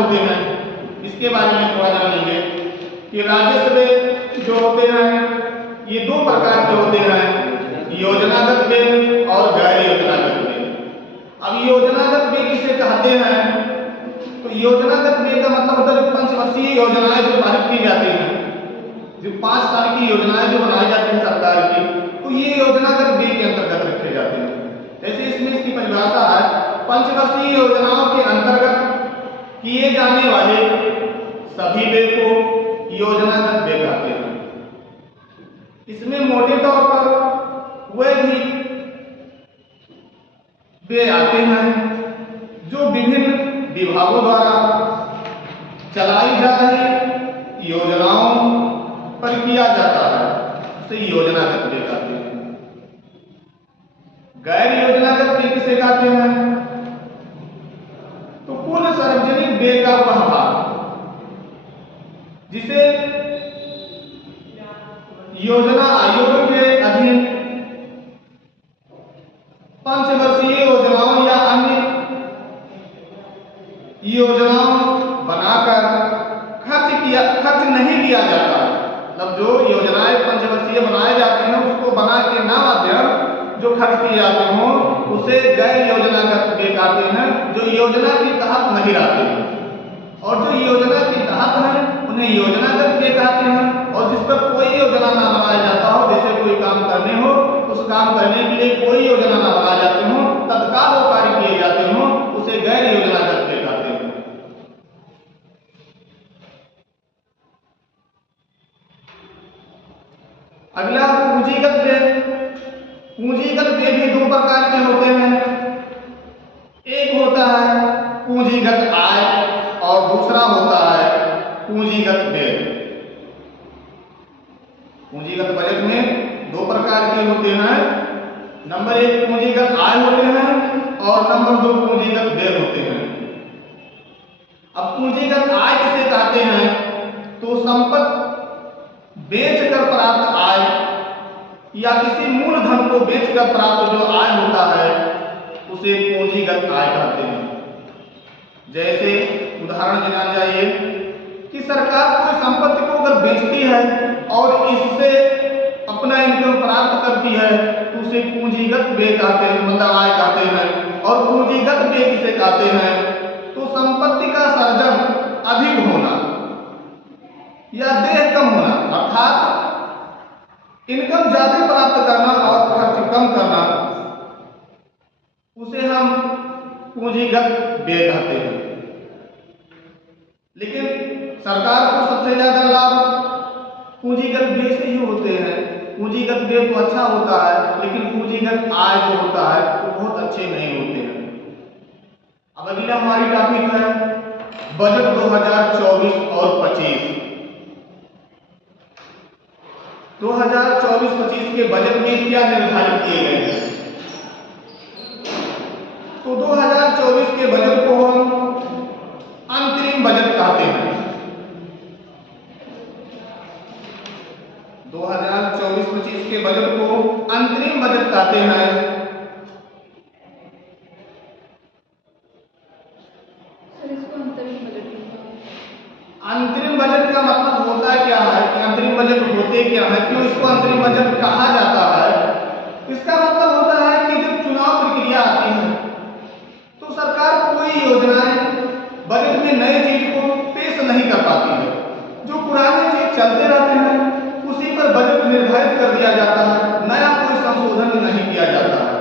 होते हैं इसके बारे में थोड़ा जानेंगे कि राजस्व व्यय जो होते हैं ये दो प्रकार के होते हैं, योजनागत व्यय और गैर योजनागत व्यय। अब योजनागत व्यय किसे कहते हैं? तो योजनागत व्यय का मतलब होता है पंचवर्षीय योजनाएं जो पारित की जाती हैं, जो 5 साल की योजनाएं जो बनाई जाती है सरकार की, तो ये योजनागत व्यय के अंतर्गत रखे जाते हैं। जैसे इसमें इसकी परिभाषा है, पंचवर्षीय योजनाओं के अंतर्गत किए जाने वाले सभी व्यय को योजनागत व्यय कहते हैं। इसमें मोटे तौर पर वे भी व्यय आते हैं जो विभिन्न विभागों द्वारा चलाई जा रही योजनाओं पर किया जाता है, उसे योजनागत व्यय कहते हैं। गैर योजनागत व्यय किसे कहते हैं? तो कुल सार्वजनिक व्यय का वह भाग जिसे योजना आयोग के अधीन पंचवर्षीय योजनाओं या अन्य योजनाओं बनाकर खर्च नहीं किया जाता। मतलब जो योजनाएं पंचवर्षीय बनाए जाते हैं उसको बना के ना माध्यम जो खर्च किए जाते हों उसे गैर योजनागत व्यय कहते हैं, जो योजना के तहत नहीं रहते हैं। और जो योजना के तहत है उन्हें योजनागत व्यय कहते हैं। और जिस पर कोई योजना ना बनाया जाता हो, जैसे कोई काम करने हो, उस काम करने के लिए कोई योजना ना बनाए जाते हो, तत्काल वो कार्य किए जाते हो, उसे गैर योजनागत व्यय कहते हैं। अगला पूंजीगत व्यय। पूंजीगत व्यय भी दो प्रकार के होते हैं, एक होता है पूंजीगत आय और दूसरा होता है पूंजीगत व्यय। पूंजीगत बजट में दो प्रकार के होते हैं, नंबर 1 पूंजीगत आय होते हैं और नंबर 2 पूंजीगत व्यय होते हैं। अब पूंजीगत आय किसे कहते हैं? तो संपत्ति बेचकर प्राप्त आय या किसी मूलधन को बेचकर प्राप्त जो आय होता है उसे पूंजीगत आय कहते हैं। जैसे उदाहरण देना चाहिए कि सरकार कोई संपत्ति को अगर बेचती है और इससे अपना इनकम प्राप्त करती है तो उसे पूंजीगत व्यय कहते हैं, मतलब आय कहते हैं। और पूंजीगत व्यय किसे कहते हैं? तो संपत्ति का सर्जन अधिक होना या देय कम होना, अर्थात इनकम ज्यादा प्राप्त करना और खर्च कम करना, उसे हम पूंजीगत व्यय कहते हैं। लेकिन सरकार को सबसे ज्यादा लाभ पूंजीगत व्यय से ही होते हैं। पूंजीगत व्यय तो अच्छा होता है लेकिन पूंजीगत आय जो होता है वो बहुत अच्छे नहीं होते हैं। अब अगला हमारी टॉपिक है बजट 2024 और 25। 2024-25 के बजट में क्या निर्धारित किए गए हैं? तो 2024 के बजट को हम अंतरिम बजट कहते हैं। 2024-25 के बजट को अंतरिम बजट कहते हैं। अंतरिम बजट का मतलब होता क्या है कि अंतरिम बजट होते क्या है, क्यों इसको अंतरिम बजट कहा जाता है? इसका मतलब होता है कि जब चुनाव प्रक्रिया आती है तो सरकार कोई योजनाएं बजट में नई चीज को पेश नहीं कर पाती है। जो पुराने चीज चलते रहते हैं उसी पर बजट निर्धारित कर दिया जाता है, नया कोई संशोधन नहीं किया जाता है।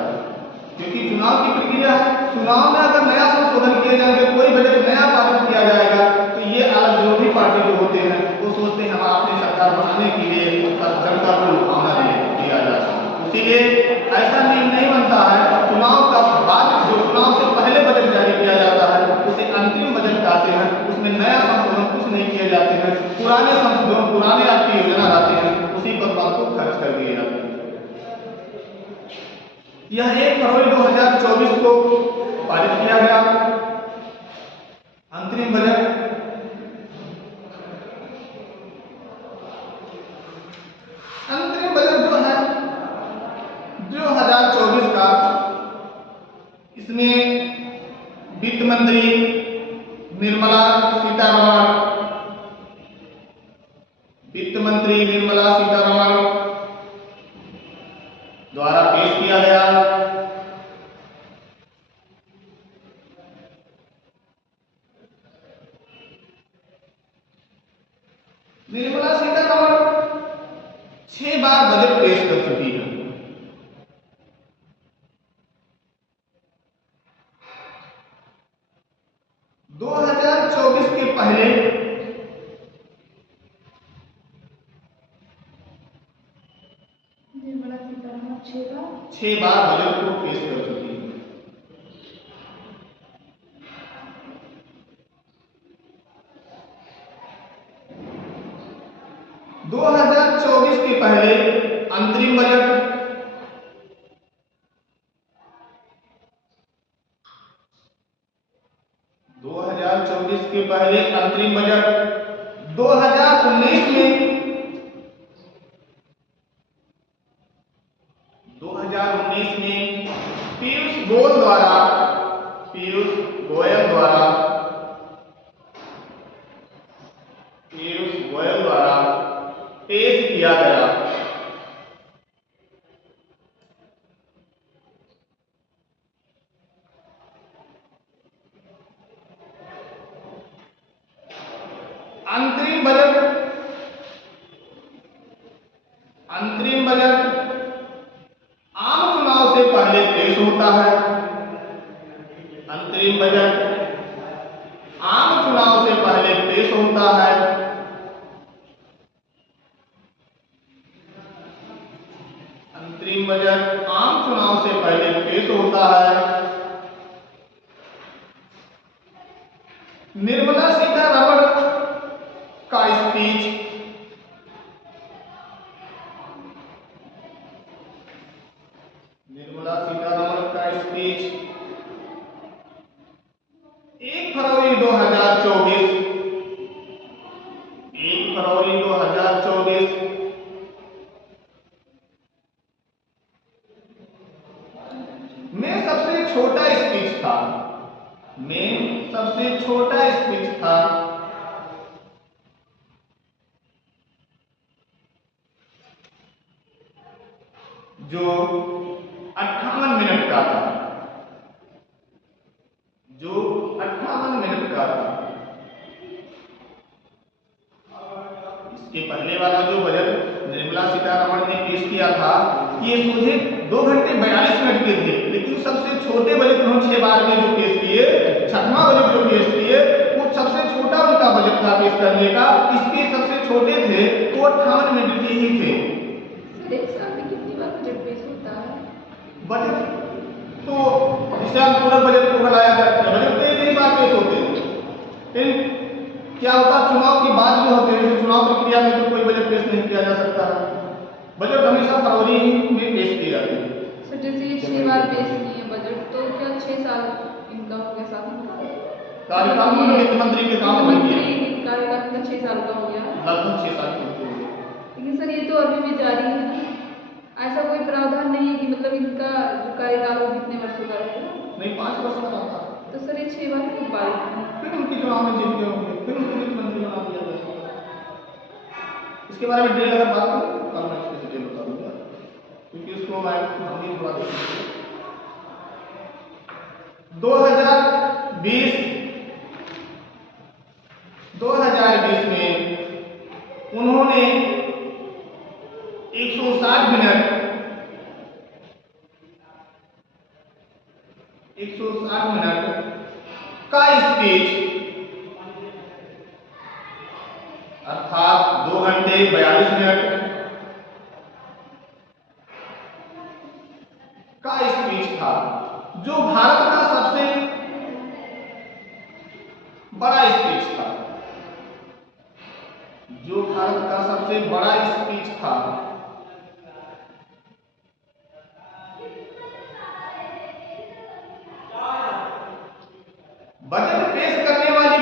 क्योंकि चुनाव की प्रक्रिया है, चुनाव में अगर नया संशोधन किए जाएंगे, कोई बजट नया पारित किया जाएगा तो ये अलग विरोधी पार्टी जो होते हैं वो सोचते हैं हम अपनी सरकार बनाने के लिए जनता को लुभावना दिया जाए। इसीलिए ऐसा नियम नहीं बनता है। चुनाव का बाद जो चुनाव से पहले बजट जारी किया जाता है उसे अंतरिम बजट कहते हैं। उसमें नया संशोधन कुछ नहीं किए जाते हैं, पुराने संशोधन पुराने आपकी योजना आते हैं उसी पर बात को खर्च कर दिए जाते हैं। यह 1 फरवरी 2024 को पारित किया गया अंतरिम बजट। अंतरिम बजट जो है 2024 का, इसमें वित्त मंत्री, निर्मला सीतारमण, वित्त मंत्री निर्मला सीतारमण द्वारा पेश किया गया। निर्मला सीतारमण 6 बार बजट पेश कर चुकी है। के पहले निर्मला सीतारमण 6 बार बजट को पेश कर चुकी है। के पहले अंतरिम बजट, 2024 के पहले अंतरिम बजट, 2019 में 2019 में पीयूष गोयल द्वारा पेश किया गया। अंतरिम बजट आम चुनाव से पहले पेश होता है। अंतरिम बजट आम चुनाव से पहले पेश होता है। अंतरिम बजट आम चुनाव से पहले पेश होता है। निर्मला सीतारमण का स्पीच निर्मला सीतारमण का स्पीच 1 फरवरी 2024 में सबसे छोटा स्पीच था। जो 58 मिनट का था। इसके पहले वाला जो बजट निर्मला सीतारमण ने पेश किया था, ये मुझे 2 घंटे 42 मिनट के थे, लेकिन सबसे छोटे बजट उन्होंने 6 बार में जो पेश किए, 6वां बजट जो पेश किए, वो सबसे छोटा उनका बजट था पेश करने का। इसके सबसे छोटे थे वो 58 मिनट के ही थे। एक साल में कितनी बार बजट पेश होता है? बजट तो जिसे हम पूरा बजट को बनाया करते हैं, बजट तो एक बार पेश होते हैं। लेकिन क्या होता, चुनाव के बाद जो होते हैं, चुनाव प्रक्रिया में तो कोई बजट पेश नहीं किया जा सकता है। बजट हमेशा फरवरी ही में पेश किए जाते हैं। सर जैसे ये 6 बार पेश किए बजट, तो क्या 6 साल इनका हो गया शासन कार्यकाल में वित्त मंत्री के काम बन गया, कार्यकाल का 6 साल का हो गया, लगभग 6 साल का। लेकिन सर ये तो अभी भी जारी है ना, ऐसा कोई प्रावधान नहीं है कि मतलब इनका जो कार्यकाल वो कितने वर्षों का रहेगा? नहीं, 5 वर्ष का था। तो सर ये 6 बार क्यों पारित है? फिर उनके चुनाव में जीत गए होंगे, फिर उनको वित्त मंत्री बना दिया गया। इसके बारे में डिटेल अगर बात करूं तो मैं इसके डिटेल बता दूंगा, क्योंकि इसको मैं हमने थोड़ा देखा। 2020 में उन्होंने 160 मिनट का स्पीच, अर्थात 2 घंटे 42 मिनट का स्पीच था, जो भारत का सबसे बड़ा स्पीच था। बजट पेश करने वाली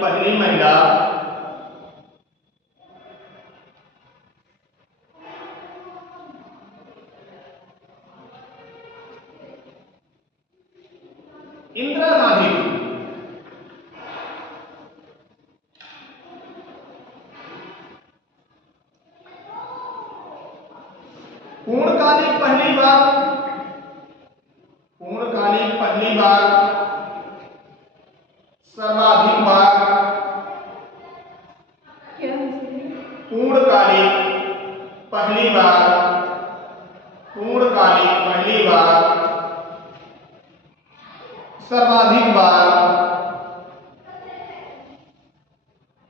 पहली महिला, इंदिरा गांधी पूर्णकालिक पहली बार सर्वाधिक बार क्या है सर? पूर्णकालिक पहली बार सर्वाधिक बार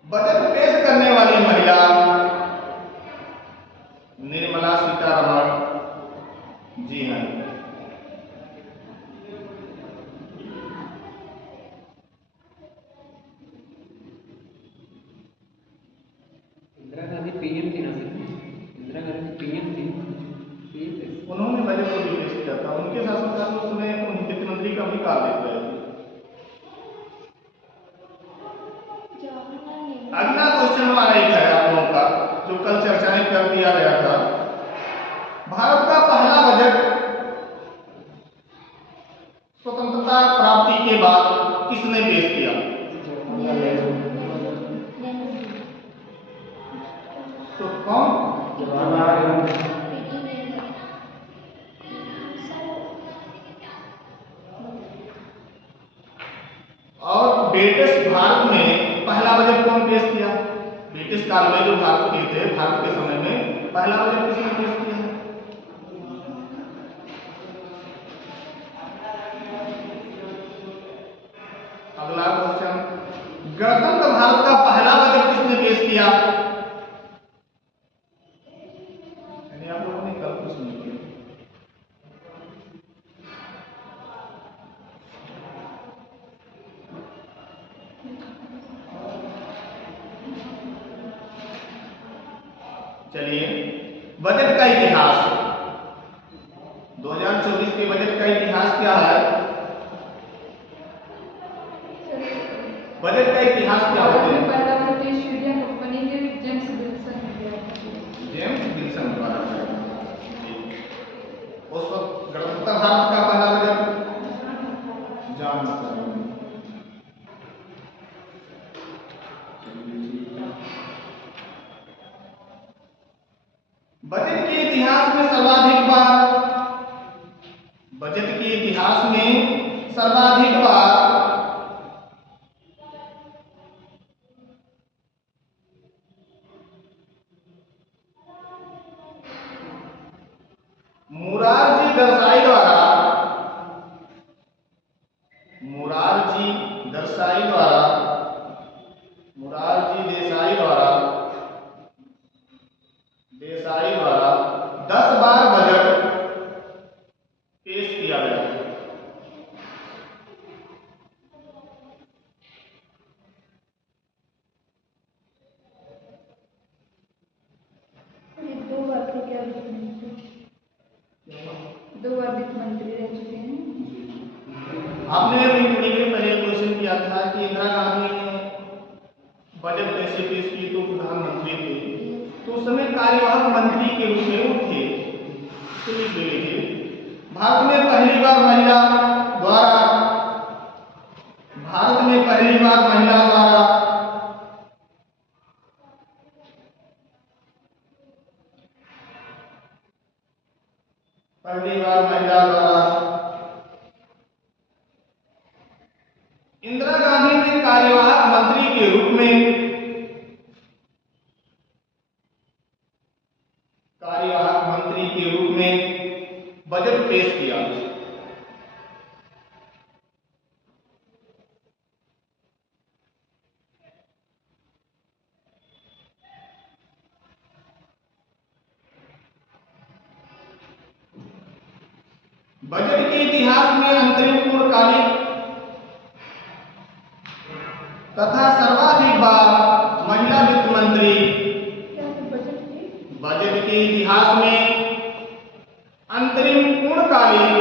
बजट पेश करने वाली महिला निर्मला सीतारमण जी हैं। इंदिरा गांधी पीएम थी ना सर? इंदिरा गांधी पीएम थी। उन्होंने बजट को भी पेश किया था। उनके शासनकाल में उसमें वित्त मंत्री का भी काल देख रहे थे। अगला क्वेश्चन हमारा एक है आप लोगों का, जो कल चर्चाएं कर दिया गया था। भारत का पहला बजट स्वतंत्रता प्राप्ति के बाद किसने पेश किया? तो कौन? और ब्रिटिश भारत में पहला बजट कौन पेश किया? ब्रिटिश काल में जो भारत के थे, भारत के समय में पहला बजट किसने पेश किया? अगला क्वेश्चन, गणतंत्र भारत का पहला बजट किसने पेश किया? यानी आप लोगों ने कल कुछ नहीं किया। चलिए, बजट का इतिहास, 2024 के बजट का इतिहास क्या है? बजट का इतिहास क्या होता है? पहला बजट ईस्ट इंडिया कंपनी के जेम्स विल्सन ने दिया था। जेम्स विल्सन द्वारा। उस वक्त गणतंत्र भारत का पहला बजट जॉन स्टार्ट। बजट के इतिहास में सर्वाधिक बार मुरारजी देसाई द्वारा देसाई द्वारा 10 बार बजट पेश किया गया। ये 2 बार के क्या दो बार वित्त मंत्री रह चुके हैं। आपने अभी थोड़ी देर पहले क्वेश्चन किया था कि इंदिरा गांधी ने बजट कैसे पेश की, तो प्रधानमंत्री थे, तो उस समय कार्यवाहक मंत्री के रूप में वो थे। तो लिख लीजिए, भारत में पहली बार महिला द्वारा इंदिरा गांधी ने कार्यवाहक मंत्री के रूप में बजट पेश किया। बजट के इतिहास में अंतरिम पूर्णकालिक तथा सर्वाधिक बार महिला वित्त मंत्री। बजट के इतिहास में अंतरिम पूर्णकालिक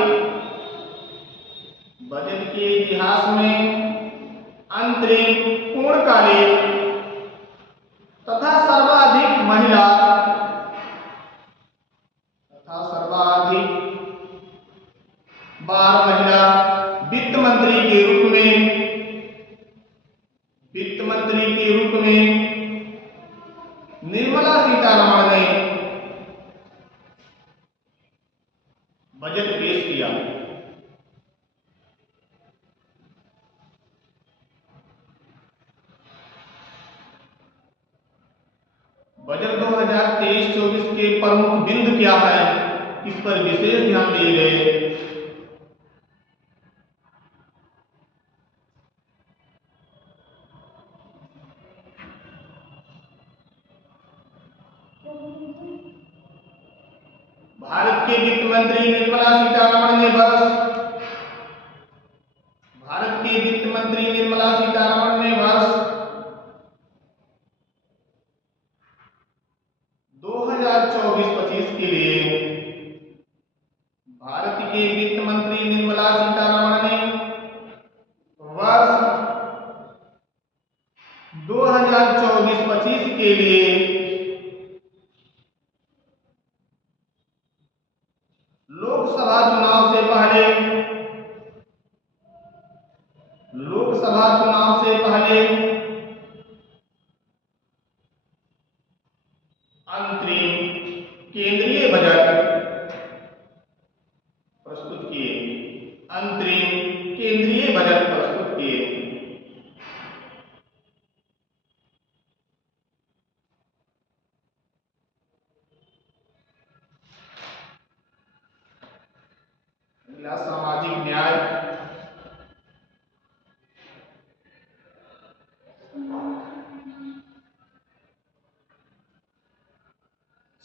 तथा सर्वाधिक बार महिला वित्त मंत्री मंत्री के रूप में निर्मला सीतारमण ने बजट पेश किया। बजट 2023-24 के प्रमुख बिंदु क्या है, इस पर विशेष ध्यान दिए गए। भारत के वित्त मंत्री निर्मला सीतारमण ने वर्ष 2024-25 के लिए भारत के वित्त मंत्री निर्मला सीतारमण ने वर्ष 2024-25 के लिए लोकसभा चुनाव से पहले अंतरिम केंद्रीय बजट प्रस्तुत किए। अगला सामाजिक न्याय।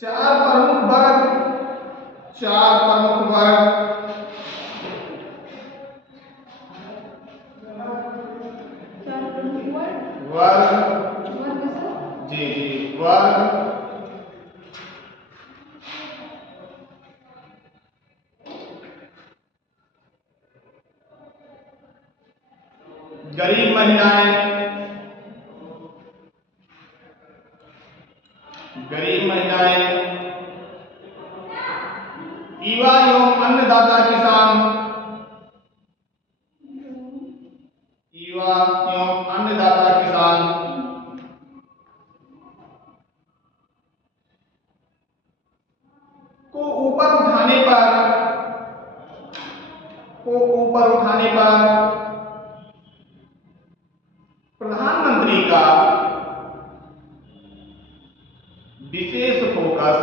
चार प्रमुख वर्ग गरीब महिलाएं, युवा एवं अन्नदाता किसान, को ऊपर उठाने पर प्रधानमंत्री का विशेष फोकस।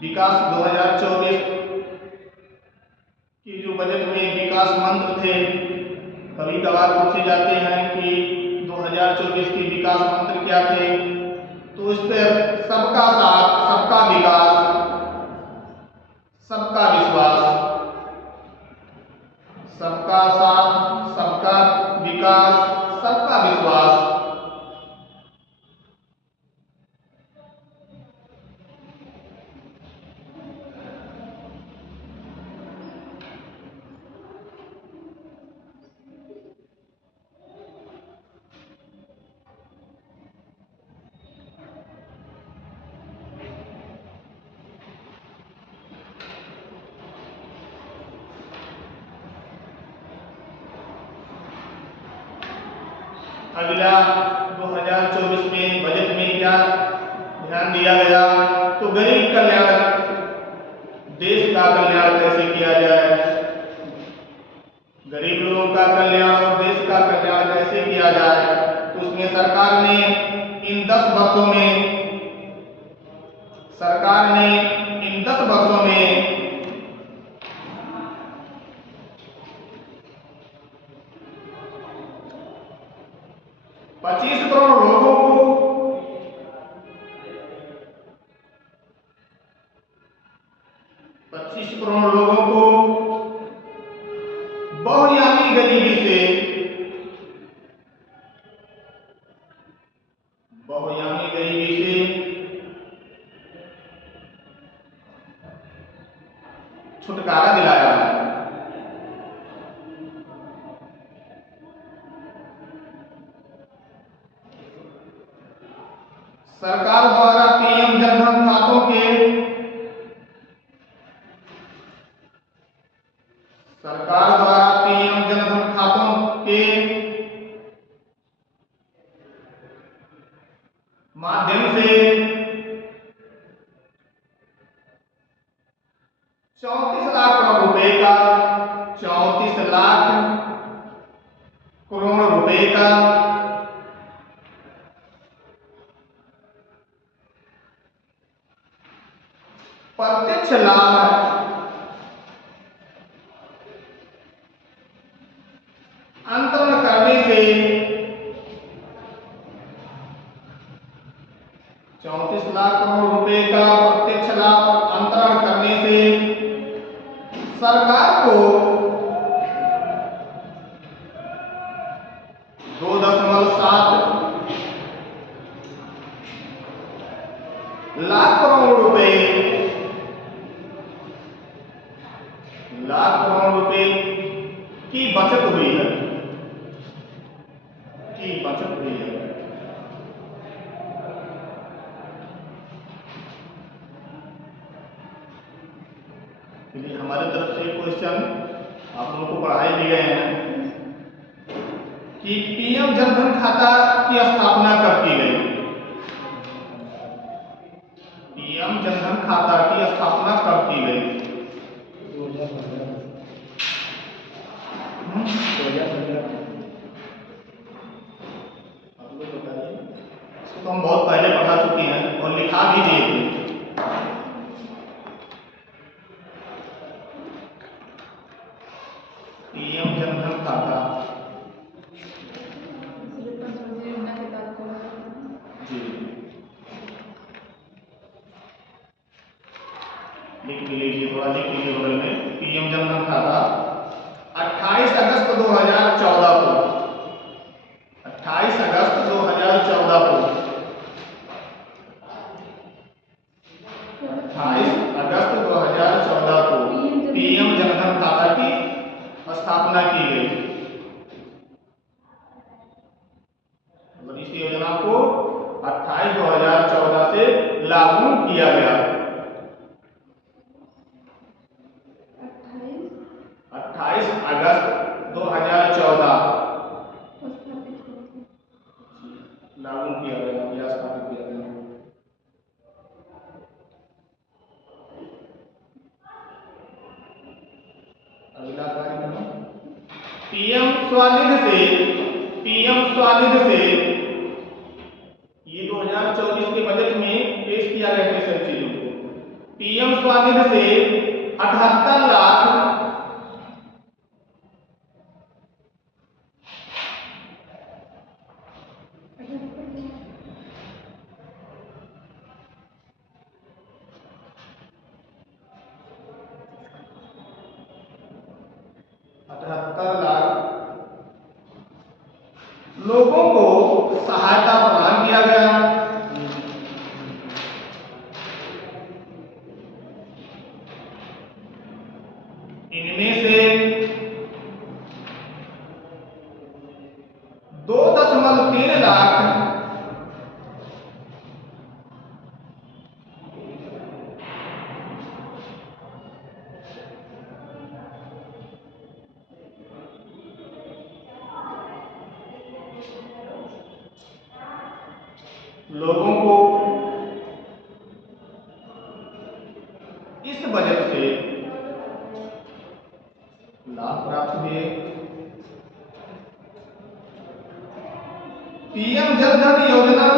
विकास 2024 की जो बजट में विकास मंत्र थे, कभी कभार पूछे जाते हैं कि 2024 के विकास मंत्र क्या थे, तो इस पर सबका साथ, सबका विकास, सबका विश्वास, सबका साथ, सबका विकास, सबका विश्वास। अगला 2024 में बजट में क्या ध्यान दिया गया, तो गरीब कल्याण, देश का कल्याण कैसे किया जाए, गरीब लोगों का कल्याण और देश का कल्याण कैसे किया जाए। तो उसमें सरकार ने इन 10 वर्षों में 25 करोड़ लोगों को 25 करोड़ लोगों को बहुआयामी गरीबी से छुटकारा दिलाया है। सरकार द्वारा पीएम जनधन खातों के माध्यम से 34 लाख करोड़ रुपए का 34 लाख करोड़ रुपए का प्रत्यक्ष लाभ अंतरण करने से 34 लाख करोड़ रुपए का प्रत्यक्ष लाभ अंतरण करने से सरकार को 2.7 लाख करोड़ रुपए की बचत हुई है इसलिए हमारी तरफ से क्वेश्चन आप लोगों को पढ़ाए दिए गए हैं कि पीएम जनधन खाता की स्थापना कब की गई। पीएम जनधन खाता की स्थापना कब की गई? 2015 आप लोग बताइए। इसको तो हम बहुत पहले पढ़ा चुके हैं और लिखा भी दिए थे। पीएम जनधन खाता जी लिख लीजिए, थोड़ा लिख लीजिए बगल में। पीएम जनधन खाता 28 अगस्त 2014 को 28 अगस्त 2014 को 28 अगस्त 2014 को पीएम जनधन खाता की स्थापना की गई। और इस योजना को 28/2014 से लागू किया गया। 28 अगस्त 2014 लागू किया गया या स्थापित किया गया। अगला कार्यक्रम पीएम स्वनिधि से ये 2024 के बजट में पेश किया गया है सब चीजों को। पीएम स्वनिधि से 78 लाख 78 लाख लोगों को सहायता प्रदान किया गया। इनमें से 2.3 लाख लोगों को इस बजट से लाभ प्राप्त हुए। पीएम जनधन योजना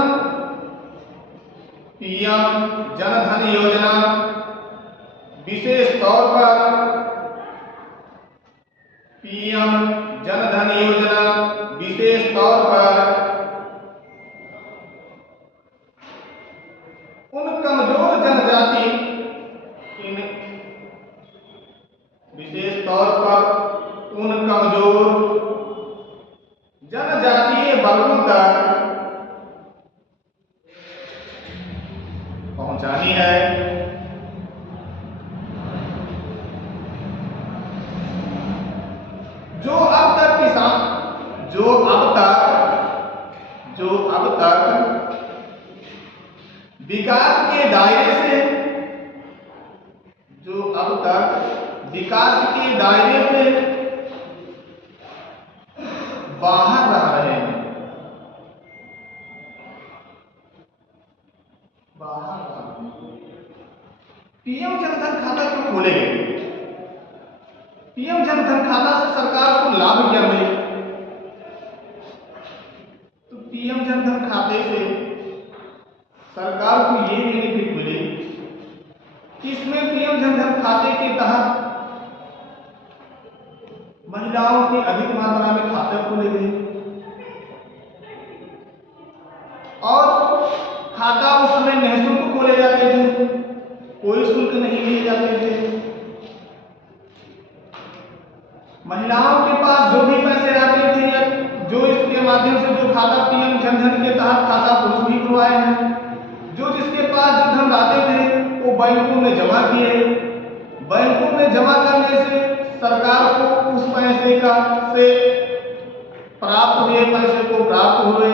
विशेष तौर पर पीएम जनधन योजना विशेष तौर पर उन कमजोर जनजाति विशेष तौर पर उन कमजोर जनजातीय वर्गों तक पहुंचानी है। जो अब तक विकास के दायरे से, जो अब तक विकास के दायरे से बाहर रह रहे हैं, पीएम जनधन खाता क्यों खोले गए? पीएम जनधन खाता से सरकार को लाभ क्या मिले? तो पीएम जनधन खाते से सरकार को ये बेनिफिट मिले कि इसमें पीएम जनधन खाते के तहत महिलाओं की अधिक मात्रा में खाते खोले गए और खाता उस समय निःशुल्क खोले जाते थे, कोई शुल्क नहीं लिए जाते थे। महिलाओं के पास जो भी पैसे आते थे या जो इसके माध्यम से जो खाता पीएम जनधन के तहत खाता पुरुष भी खुलवाए हैं, जो जिसके पास जो धन आते थे वो बैंकों में जमा किए। बैंकों में जमा करने से सरकार को उस पैसे का से प्राप्त हुए पैसे को प्राप्त हुए,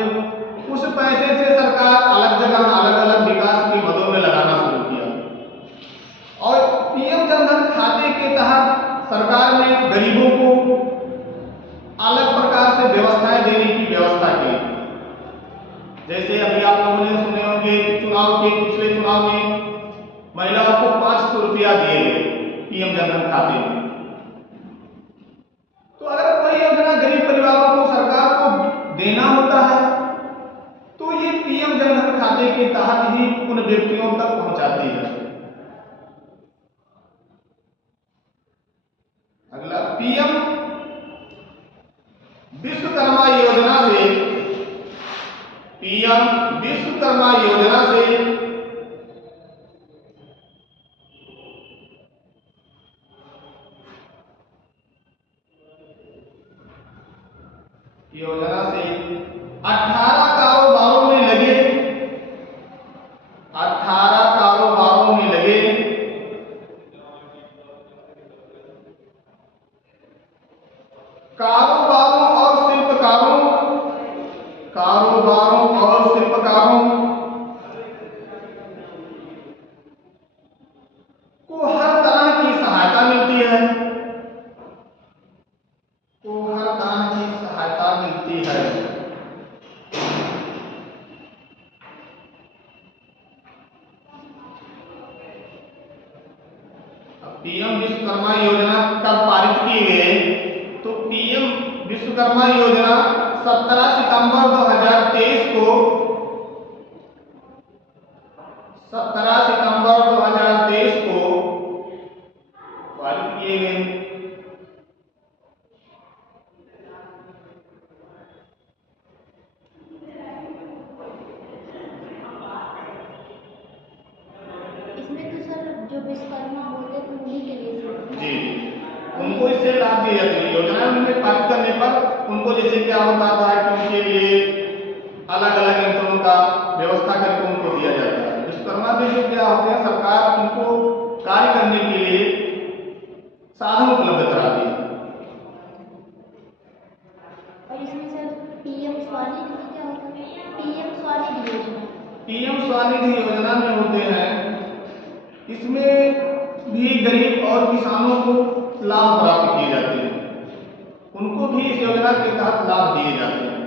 उस पैसे से सरकार अलग जगह अलग अलग विकास की मदों में लगाना शुरू किया। और पीएम जनधन खाते के तहत सरकार ने गरीबों को अलग प्रकार से व्यवस्थाएं देने की व्यवस्था की। जैसे अभी आप लोगों ने सुने होंगे पिछले चुनाव में महिलाओं को 500 रुपया दिए गए पीएम जनधन खाते में। तो अगर कोई योजना गरीब परिवारों को सरकार को देना होता है तो ये पीएम जनधन खाते के तहत ही उन व्यक्तियों तक पहुंचाती है। अगला, पीएम विश्वकर्मा योजना से, पीएम विश्वकर्मा योजना से योजना से 18 कारोबारों में लगे, 18 कारोबारों में लगे कारोबारों और शिल्पकारों को हर तरह की सहायता मिलती है, पीएम विश्वकर्मा योजना कब पारित की गई? तो पीएम विश्वकर्मा योजना 17 सितंबर 2023 को 17 सितंबर 2023 को पारित किए गए। इसमें तो सर जो विश्वकर्मा होते थे उन्हीं के लिए जी, उनको इससे लाभ दिए जाते हैं। योजना में पारित करने पर उनको जैसे क्या होता था कि उनके लिए अलग अलग यंत्रों का व्यवस्था करके उनको दिया जाता है। विश्वकर्मा में जो क्या होते हैं, सरकार उनको कार्य करने के लिए साधन उपलब्ध कराती है। और इसमें सर पीएम स्वनिधि क्या होता है? पीएम स्वनिधि योजना, पीएम स्वनिधि योजना में होते हैं, इसमें भी गरीब और किसानों को लाभ प्राप्त किए जाते हैं, उनको भी इस योजना के तहत लाभ दिए जाते हैं।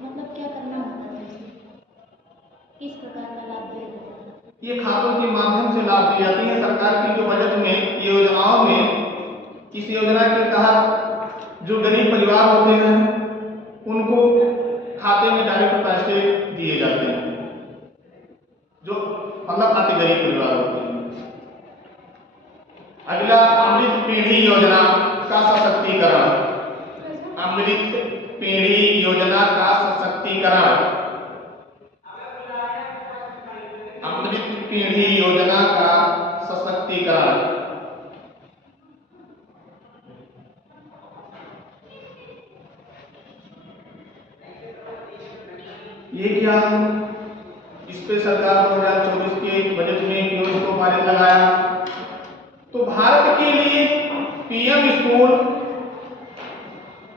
मतलब क्या करना होता है इसमें? किस प्रकार का लाभ दिया जाता है? ये खातों के माध्यम से लाभ दी जाती है। सरकार की जो बजट में योजनाओं में इस योजना के तहत जो गरीब परिवार होते हैं उनको खाते में डायरेक्ट पैसे दिए जाते हैं, जो मतलब खाते गरीब परिवार होते हैं। अगला, अमृत पीढ़ी योजना का सशक्तिकरण। अमृत पीढ़ी योजना का सशक्तिकरण, अमृत पीढ़ी योजना का सशक्तिकरण। ये क्या, इस पे सरकार 2024 के बजट में न्यूज को मार्जिन लगाया। तो भारत के लिए पीएम स्कूल,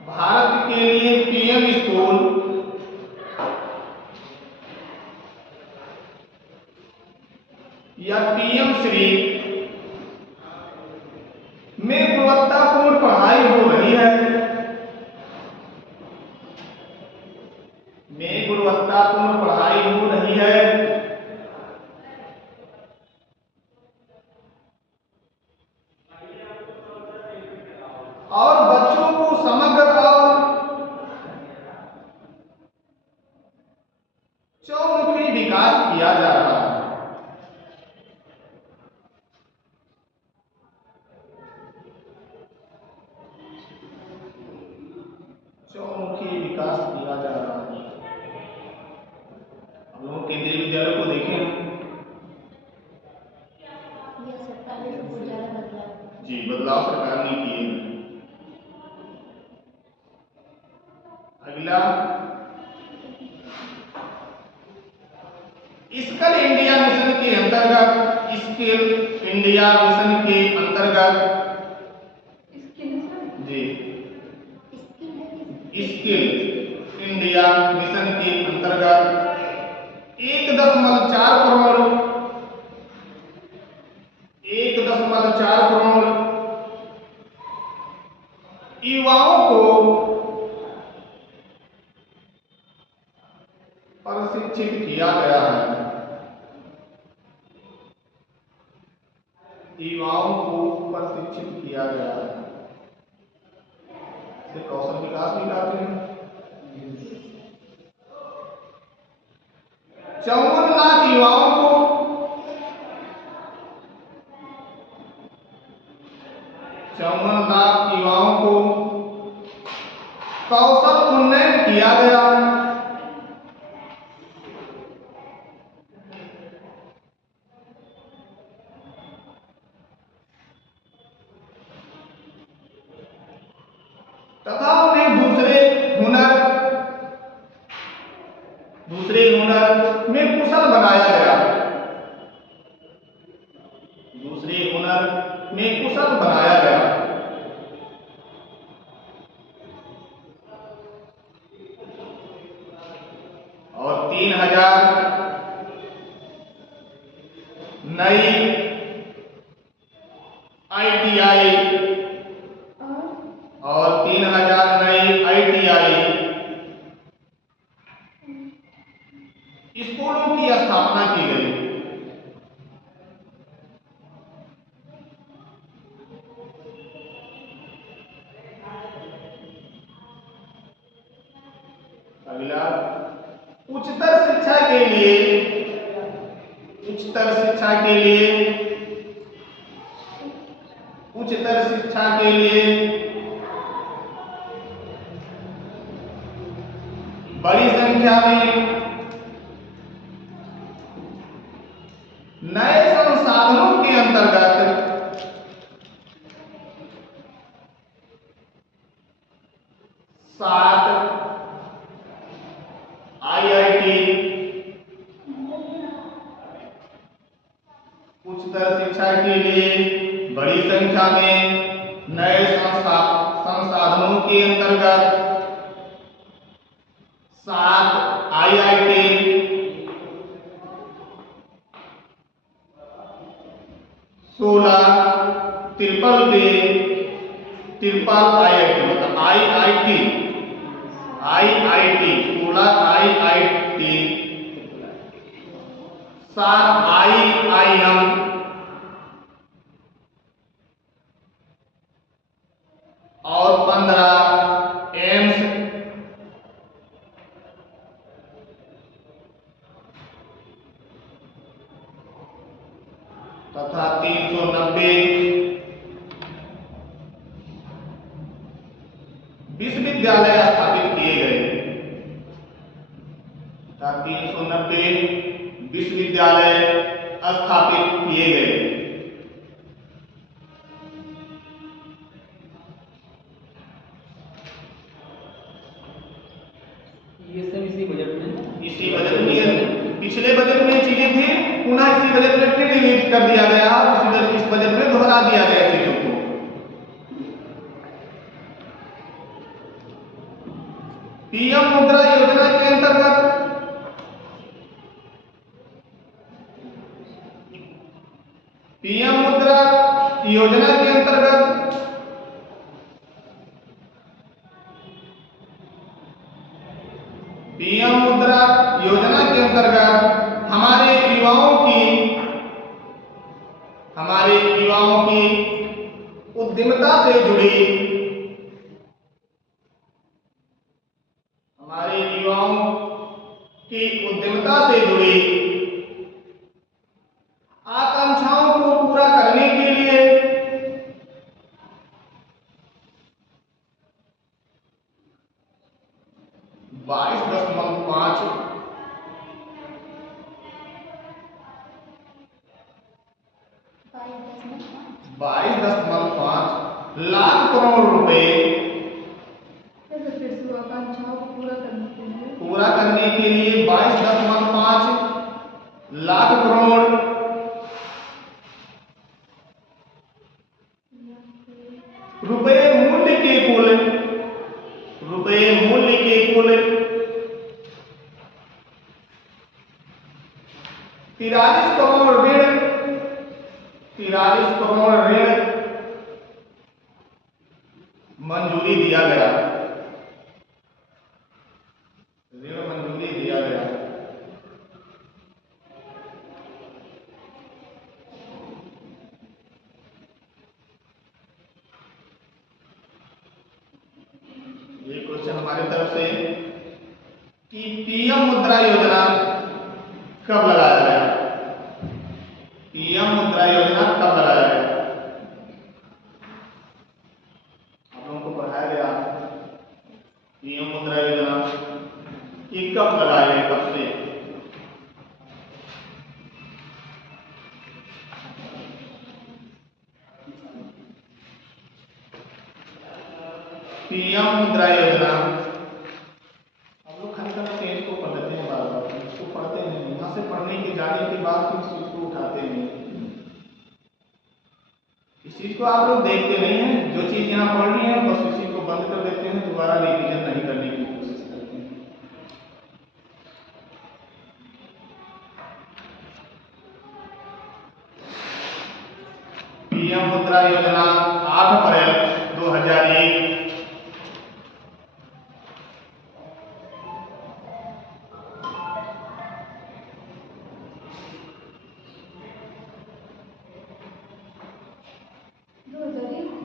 भारत के लिए पीएम स्कूल में गुणवत्तापूर्ण पढ़ाई हो रही है। और बच्चों को समग्र और चौमुखी विकास किया जा रहा है। चौमुखी विकास किया जा रहा है। हम लोग केंद्रीय विद्यालयों को देखें, यह सरकार ने बहुत ज़्यादा बदलाव जी बदलाव सरकार ने किए। अगला, स्किल इंडिया मिशन के अंतर्गत, स्किल इंडिया मिशन के अंतर्गत जी स्किल इंडिया मिशन के अंतर्गत 1.4 करोड़ युवाओं को प्रशिक्षित किया गया है। युवाओं को प्रशिक्षित किया गया है। से कौशल विकास भी लाते हैं। 54 लाख युवाओं को 54 लाख युवाओं को कौशल उन्नयन किया गया। तथा उन्हें दूसरे हुनर में कुशल बनाया गया। दूसरे हुनर में कुशल बनाया गया। और 3000 नई ITI और 3000 नई ITI स्कूलों की स्थापना की गई। अगला, उच्चतर शिक्षा के लिए बड़ी संख्या में नए संसाधनों के अंतर्गत 7 IIT, उच्चतर शिक्षा के लिए बड़ी संख्या में नए संसाधनों के अंतर्गत 7 IIT, 16 ट्रिपल IIT, मतलब IIT 16 IIT, 7 IIM और 15 एम्स तथा 390 विश्वविद्यालय स्थापित किए गए। तथा 390 विश्वविद्यालय स्थापित किए गए। ये सब इसी बजट में पिछले बजट में चीजें थी, पुनः इसी बजट में फिर रिलीज कर दिया गया। इस बजट में दोहरा दिया गया चीजों को। PM मुद्रा योजना के अंतर्गत पीएम मुद्रा योजना के अंतर्गत हमारे युवाओं की उद्यमिता से जुड़ी हमारे युवाओं की उद्यमिता से जुड़ी आकांक्षाओं को पूरा करने के लिए 22.5 लाख करोड़ रुपए फिर से आकांक्षाओं को पूरा करने के लिए 22.5 लाख करोड़ रुपए मूल्य के कुल 43 करोड़ ऋण मंजूरी दिया गया। ये क्वेश्चन हमारी तरफ से कि पीएम मुद्रा योजना कब लगाया गया? पीएम मुद्रा योजना कब लगाया गया? आप लोगों को पढ़ाया गया पीएम मुद्रा योजना कि कब लगाया गया, कब से? पीएम मुद्रा योजना हम लोग खाली करते हैं, इसको पढ़ते हैं, बार बार इसको पढ़ते हैं, यहाँ से पढ़ने के जाने के बाद फिर इस चीज को उठाते हैं। इस चीज को आप लोग देखते नहीं हैं, जो चीज यहाँ पढ़नी है बस इसी को बंद कर देते हैं, दोबारा रिवीजन नहीं करने की कोशिश करते हैं। पीएम मुद्रा योजना 8 अप्रैल 2001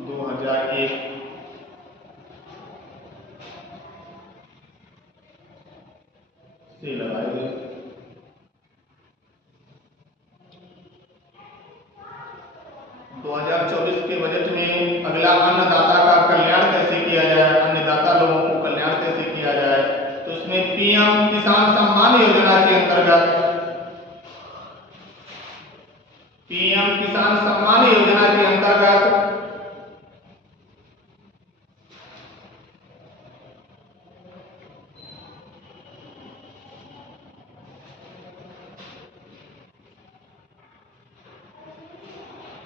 2001 से लगाए गए। 2024 के बजट में अगला अन्नदाता का कल्याण कैसे किया जाए, अन्नदाता लोगों को कल्याण कैसे किया जाए, तो उसमें पीएम किसान सम्मान योजना के अंतर्गत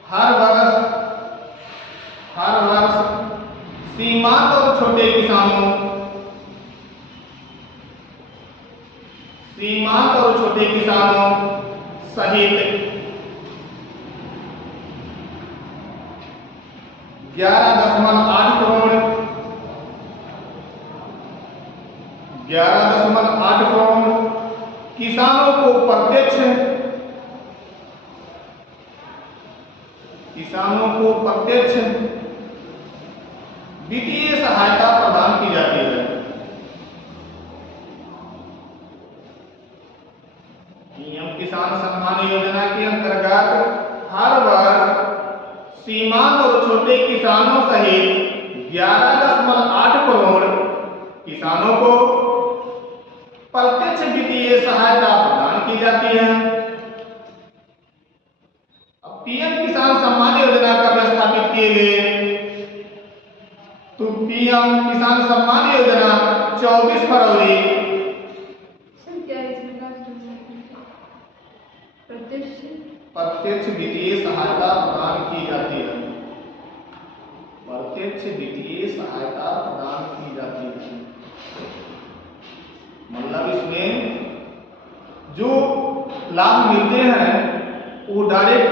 हर वर्ष सीमांत और छोटे किसानों सहित 11.8 करोड़ किसानों को प्रत्यक्ष वित्तीय सहायता प्रदान की जाती है। पीएम किसान सम्मान योजना के अंतर्गत हर वर्ष सीमांत और छोटे किसानों सहित 11.8 करोड़ किसानों को प्रत्यक्ष वित्तीय सहायता प्रदान की जाती है। अब पीएम किसान सम्मान योजना कब स्थापित किए गए? तो पीएम किसान सम्मान योजना 24 फरवरी प्रत्यक्ष वित्तीय सहायता प्रदान की जाती है। मतलब इसमें जो लाभ मिलते हैं वो डायरेक्ट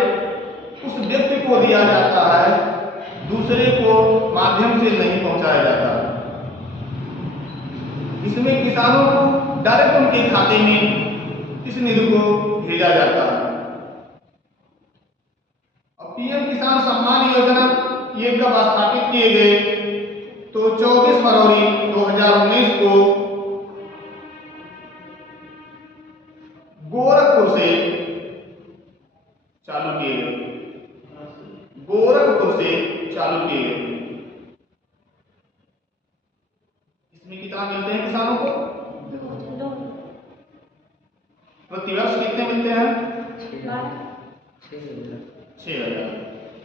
उस व्यक्ति को दिया जाता है, दूसरे को माध्यम से नहीं पहुंचाया जाता। इसमें किसानों को डायरेक्ट उनके खाते में इस निधि को भेजा जाता है। अब पीएम किसान सम्मान योजना ये कब स्थापित किए गए, तो 24 फरवरी 2019 को गोरखपुर से चालू किए गए। गोरखपुर से चालू किए गए। इसमें कितना मिलते हैं किसानों को? प्रतिवर्ष कितने मिलते हैं? 6,000,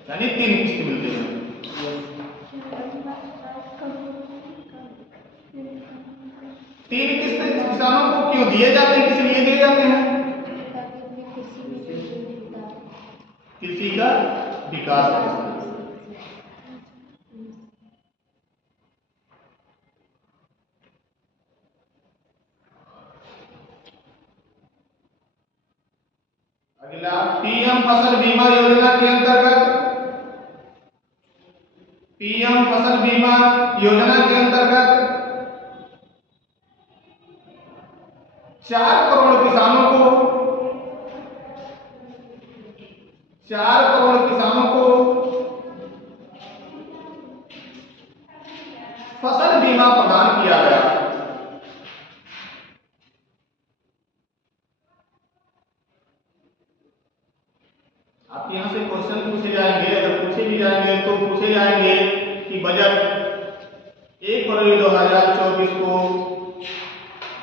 यानी 3 किस्त मिलते हैं। तीन किस्त किसानों को क्यों दिए जाते हैं, किस लिए दिए जाते हैं? कृषि का विकास हो सके। अगला, पीएम फसल बीमा योजना के अंतर्गत, पीएम फसल बीमा योजना के अंतर्गत 4 करोड़ किसानों को 4 करोड़ किसानों को फसल बीमा प्रदान किया गया। आपके यहाँ से क्वेश्चन पूछे जाएंगे, अगर पूछे भी जाएंगे तो पूछे जाएंगे कि बजट 1 फरवरी 2024 को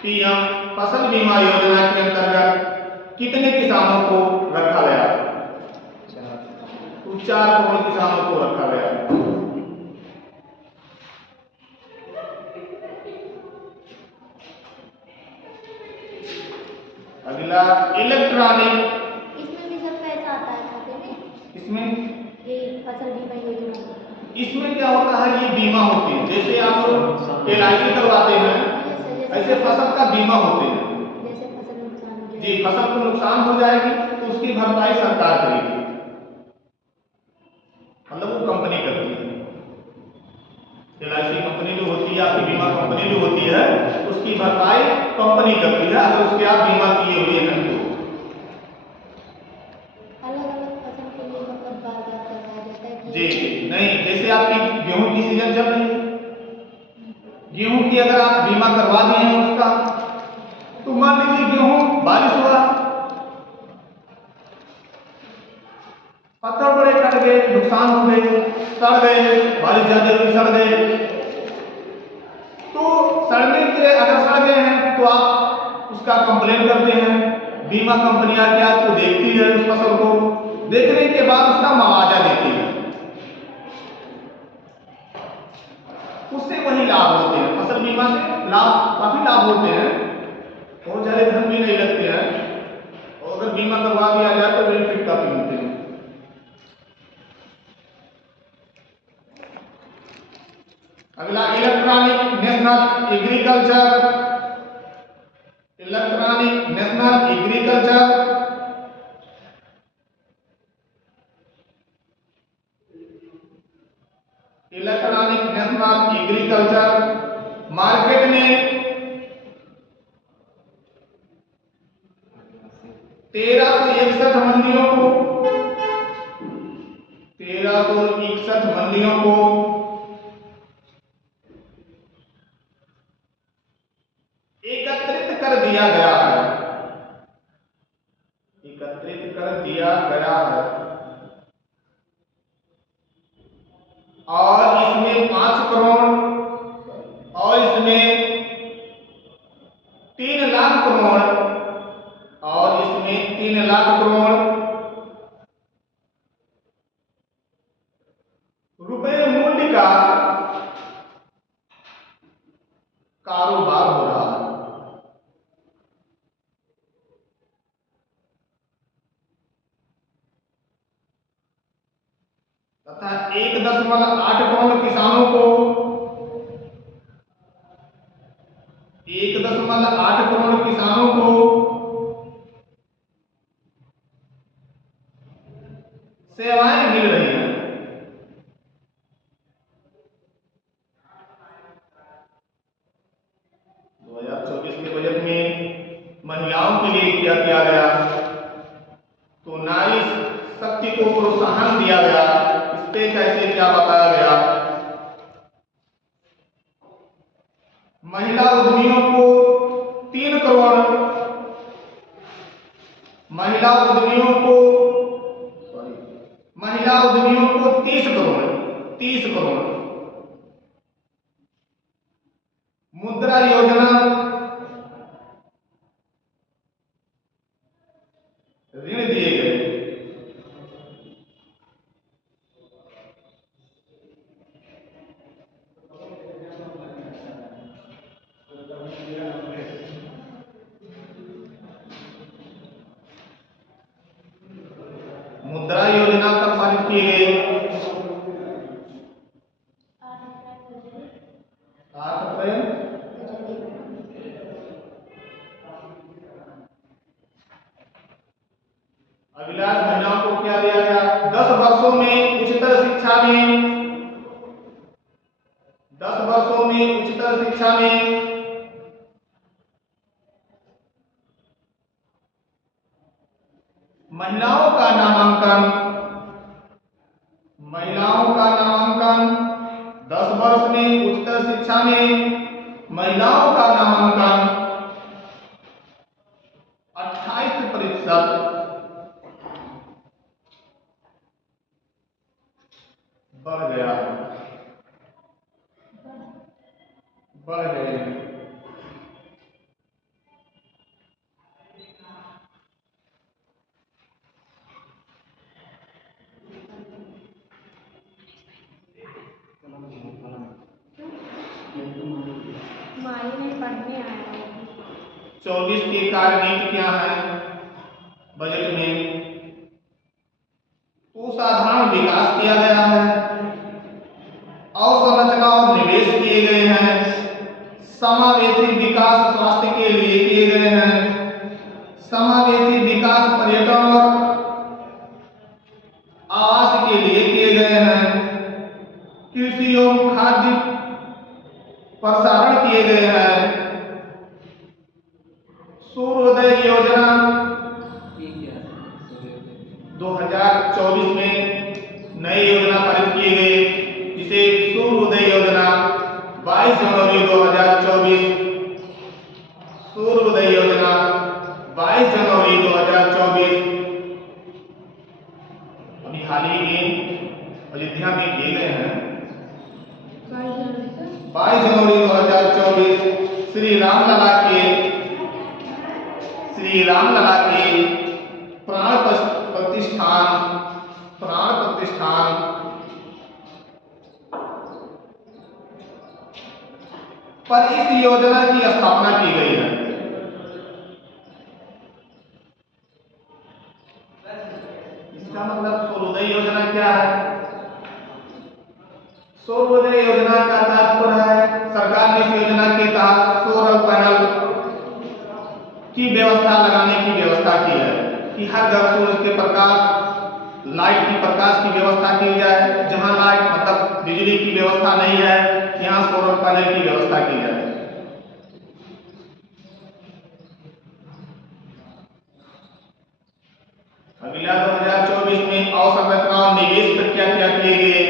पीएम फसल बीमा योजना के अंतर्गत कितने किसानों को रखा गया? 4 करोड़ किसानों को रखा गया। अगला, इलेक्ट्रॉनिक, इसमें भी सब पैसा आता है खाते में? इसमें ये फसल बीमा योजना, इसमें क्या होता है, ये बीमा होती है। जैसे आप LIC करवाते हैं, ऐसे फसल का बीमा होते हैं। जैसे फसल नुकसान हो जाए, जी, फसल को नुकसान हो जाएगी तो उसकी भरपाई सरकार करेगी, मतलब वो कंपनी करती है। LIC कंपनी जो होती है, आपकी बीमा कंपनी जो होती है, उसकी भरपाई कंपनी करती है अगर उसके आप बीमा किए हुए हैं तो। अलग अलग फसल के लिए मतलब बार-बार करवाया जाता है कि जी नहीं, जैसे आपकी गेहूं की सीजन चल रही है, गेहूं की अगर आप बीमा करवा दिए हैं उसका, तो मान लीजिए गेहूं बारिश हुआ, पत्थर बड़े कट गए, नुकसान हो गए, सड़ गए, बारिश ज्यादा हुई सड़ गए, तो सड़ने के अगर सड़ गए हैं तो आप उसका कंप्लेन करते हैं। बीमा कंपनियां क्या आपको देखती है, उस फसल को देखने के बाद उसका मुआवजा देती है, उससे वही लाभ होते हैं। फसल बीमा से लाभ, काफी लाभ होते हैं, बहुत ज्यादा धन भी नहीं लगते हैं, और अगर बीमा करवा दिया जाए तो बेनिफिट काफी मिलते हैं। अगला, electronic national agriculture, electronic national agriculture electronic national agriculture market में 1361 मंडियों को 1361 मंडियों को एकत्रित कर दिया गया है, एकत्रित कर दिया गया है, और इसमें 5 करोड़ और इसमें 3 लाख करोड़ और इसमें 3 लाख करोड़ रुपए मूल्य का कारोबार हो रहा है। तथा 1.8 करोड़ किसानों को 1.8 करोड़ किसानों को सेवाएं मिल रही हैं। महिलाओं के लिए क्या किया गया, तो नारी शक्ति को प्रोत्साहन दिया गया, इस पे कैसे क्या बताया गया। महिला उद्यमियों को 3 करोड़, महिला उद्यमियों को 30 करोड़, 30 करोड़ मुद्रा योजना ऋण दिए गए। मुद्रा योजना कब पारित किए गए, 8 अप्रैल। अभिलाष महिलाओं को क्या दिया गया, 10 वर्षों में उच्चतर शिक्षा में, 10 वर्षों में उच्चतर शिक्षा में महिलाओं का नामांकन, महिलाओं का नामांकन 10 वर्ष में उच्चतर शिक्षा में महिलाओं का नामांकन 28% बढ़ गया, बढ़ गए। माई नहीं पढ़ने आया। 24 की कार्यनीति क्या है बजट में, तो साधारण विकास किया गया है, अवसंरचना और निवेश किए गए हैं, समावेशी विकास स्वास्थ्य के लिए किए गए हैं, समावेशी विकास पर्यटन और आवास के लिए किए गए हैं, कृषि एवं खाद्य प्रसारण किए गए हैं, सूर्योदय योजना 2024 में नई योजना पारित किए गए, जिसे सूर्योदय योजना 22 जनवरी 2024, सूर्योदय योजना 22 जनवरी 2024 अभी हाल ही में अयोध्या में किए गए हैं। 22 जनवरी 2024 श्री रामलला के प्राण प्रतिष्ठान पर इस योजना की स्थापना की गई है। इसका मतलब सूर्योदय योजना क्या है, सूर्योदय योजना का तात्पर्य है सरकार ने इस योजना के तहत सोलर पैनल की व्यवस्था लगाने की व्यवस्था की है कि हर घर सूरज के प्रकाश, लाइट की प्रकाश की व्यवस्था की जाए। जहां लाइट मतलब बिजली की व्यवस्था नहीं है, यहां सोलर पैनल की व्यवस्था की जाए। अगला 2024 में अवसंरचना और निवेश पर क्या क्या किए गए,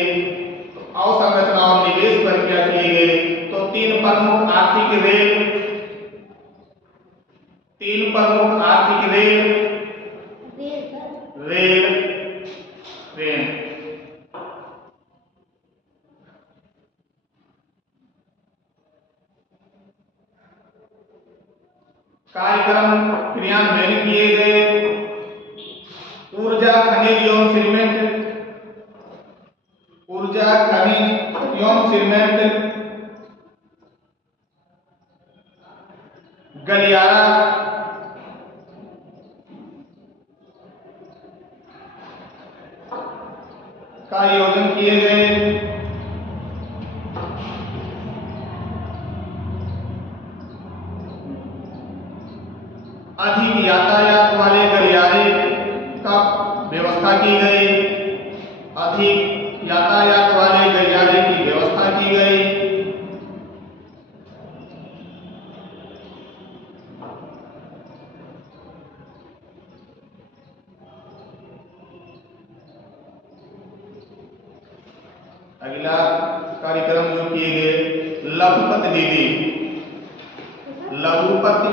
तो अवसंरचना और निवेश पर क्या किए गए, तो 3 प्रमुख आर्थिक रेल, 3 प्रमुख आर्थिक रेल ट्रेन कार्यक्रम क्रियान्वयन किए गए। ऊर्जा खनिज एवं सीमेंट गलियारा का आयोजन किए गए। अधिक यातायात वाले गलियारे का व्यवस्था की गई, अधिक यातायात वाले गलियारे की व्यवस्था की गई। अगला कार्यक्रम जो किए गए लघुपति दीदी, लघुपति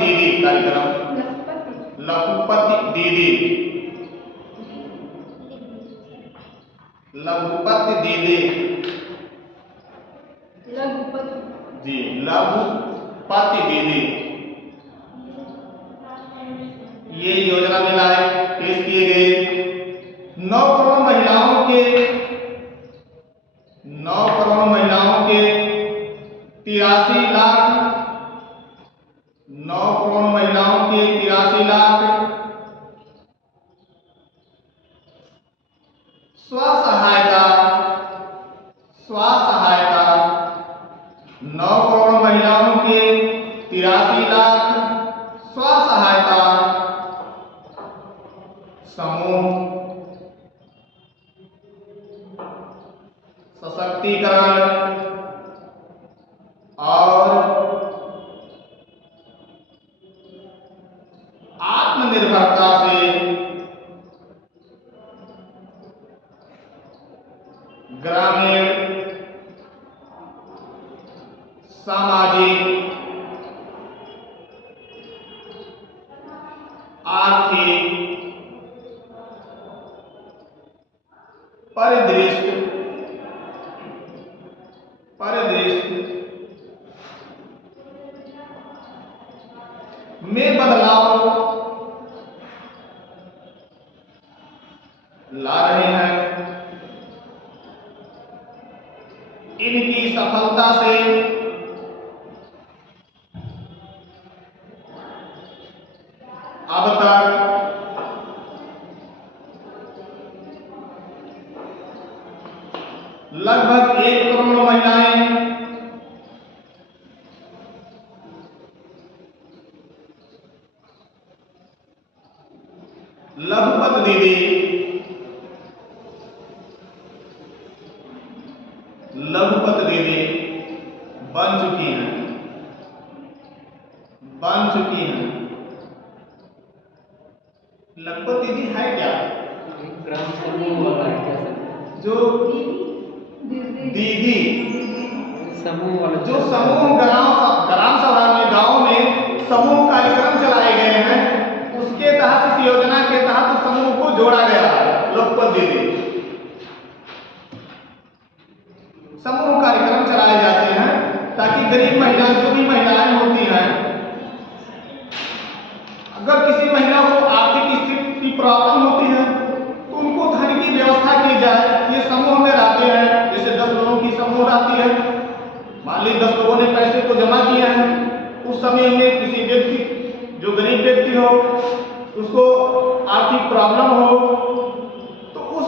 दीदी कार्यक्रम, लघुपति दीदी, लघुपति दीदी जी, लघुपति दीदी, ये योजना में लाए पेश किए गए 9 करोड़ महिलाओं के 83 लाख 9 करोड़ महिलाओं के 83 लाख स्वसहायता 9 करोड़ महिलाओं के 83 लाख स्वसहायता समूह सशक्तिकरण और आत्मनिर्भरता से ग्रामीण सामाजिक आर्थिक परिदृश्य में बदलाव ला रहे हैं। इनकी सफलता से अब तक लगभग 1 करोड़ महिलाएं लघुपति दीदी बन चुकी हैं। लघुपति दीदी है क्या? ग्राम समूह वाला है क्या सर? जो दीदी समूह वाला, जो समूह ग्राम सभा में गांव में समूह कार्यक्रम चलाए गए हैं, उसके तहत इस योजना के तहत समूह को जोड़ा गया है। लघुपति दीदी समूह कार्यक्रम चलाए जाते हैं ताकि गरीब महिलाएं, जो भी महिलाएं होती हैं, अगर किसी महिला को आर्थिक स्थिति की प्रॉब्लम होती है तो उनको धन की व्यवस्था की जाए। ये समूह में रहते हैं, जैसे 10 लोगों की समूह रहती है, मान ली 10 लोगों ने पैसे को जमा किया है, उस समय में किसी व्यक्ति जो गरीब व्यक्ति हो, उसको आर्थिक प्रॉब्लम हो, तो उस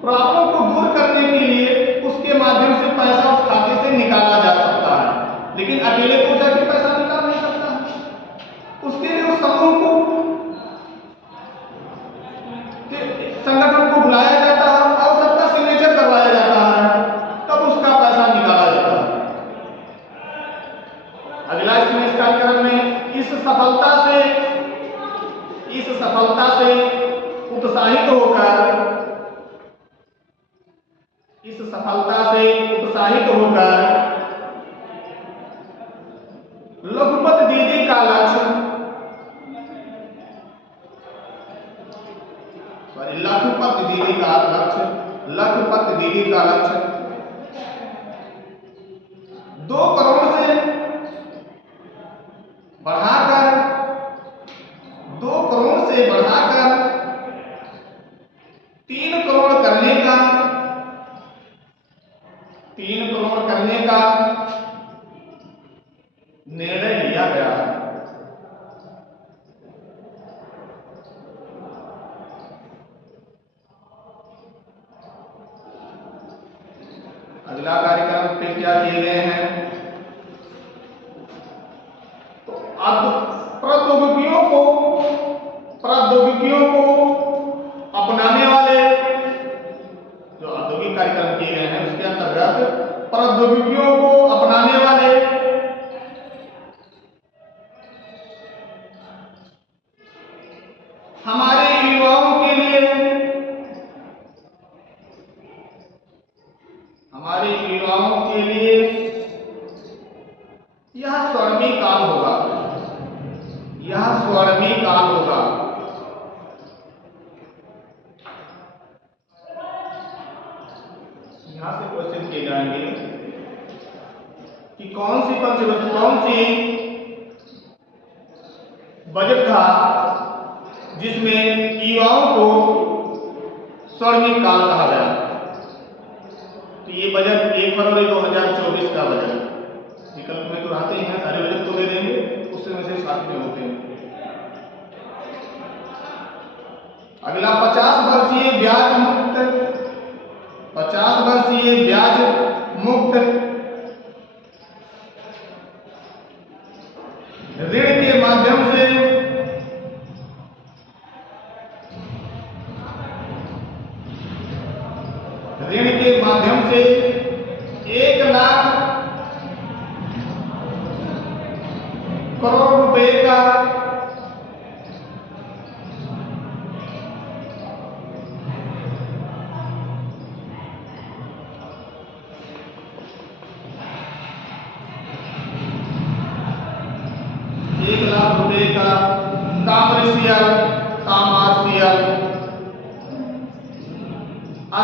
प्रॉब्लम को दूर करने के लिए उसके माध्यम से पैसा उस खाते से निकाला जा सकता है। लेकिन अकेले तो जाके पैसा निकाल नहीं सकता, उसके लिए उस समूह को संगठन को बुलाया जाता है और सबका सिग्नेचर करवाया जाता है, तब उसका पैसा निकाला जाता है। अगला इसमें इस कार्यक्रम में इस सफलता से उत्साहित होकर लघुपति दीदी का लक्ष्य लघुपति दीदी का लक्ष्य 2 करोड़ से बढ़ाकर 3 करोड़ करने का निर्णय लिया गया है। अगला कार्यक्रम पे क्या किए गए हैं? तो प्रौद्योगिकियों को अपनाने वाले जो औद्योगिक कार्यक्रम किए गए हैं, उसके अंतर्गत प्रौद्योगिकियों को अपनाने वाले हमारे युवाओं के लिए काल होगा, यह स्वर्णिम काल होगा। यहां से क्वेश्चन किए जाएंगे कि कौन सी बजट था जिसमें युवाओं को स्वर्णिम काल कहा गया। तो ये बजट 1 फरवरी 2024 का बजट। विकल्प में तो रहते ही हैं, सारे बजट तो दे देंगे, उससे में से साथ में होते हैं। अगला 50 वर्षीय ब्याज मुक्त, 50 वर्षीय ब्याज मुक्त ऋण के माध्यम से ऋण के माध्यम से 1 लाख करोड़ रुपए का कमर्शियल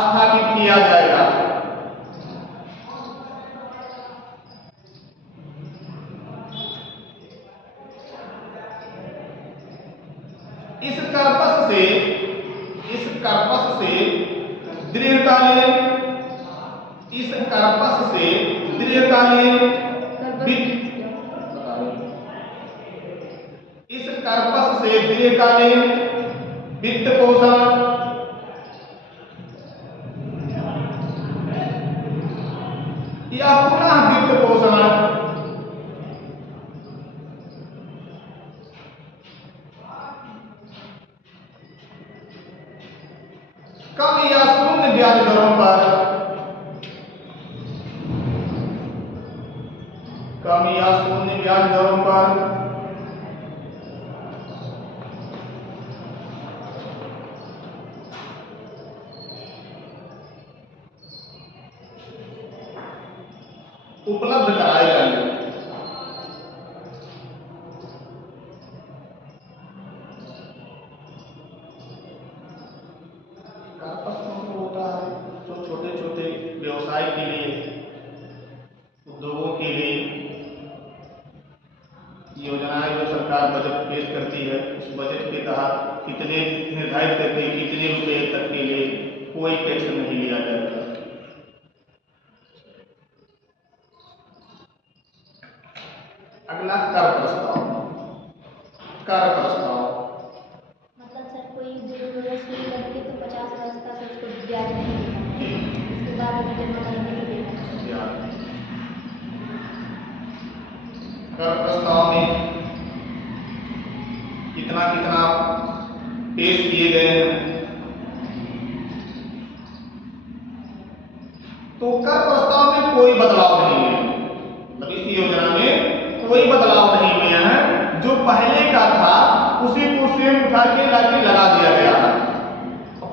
स्थापित किया जाएगा। इस कर्पस से दीर्घकालीन वित्त पोषण या पुनः वित्त पोषण कम या शून्य ब्याज दरों पर उपलब्ध कराए जाएंगे। होता है तो छोटे छोटे व्यवसाय के लिए, उद्योगों के लिए योजनाएं जो सरकार बजट पेश करती है, उस बजट के तहत कितने निर्धारित करके कितने रुपए तक के लिए कोई टैक्स नहीं लिया जाएगा। अगला कर प्रस्ताव। मतलब सर कोई उद्योग अगर शुरू करके तो 50 वर्ष तक उसको ब्याज नहीं देना, उसके बाद अगर जमा करेंगे तो देना। कर प्रस्ताव में कितना पेश किए गए हैं। तो कर प्रस्ताव में कोई बदलाव नहीं है, मतलब इस योजना में कोई बदलाव नहीं हुए हैं। जो पहले का था उसी को सेम उठा के लाके लगा दिया गया है।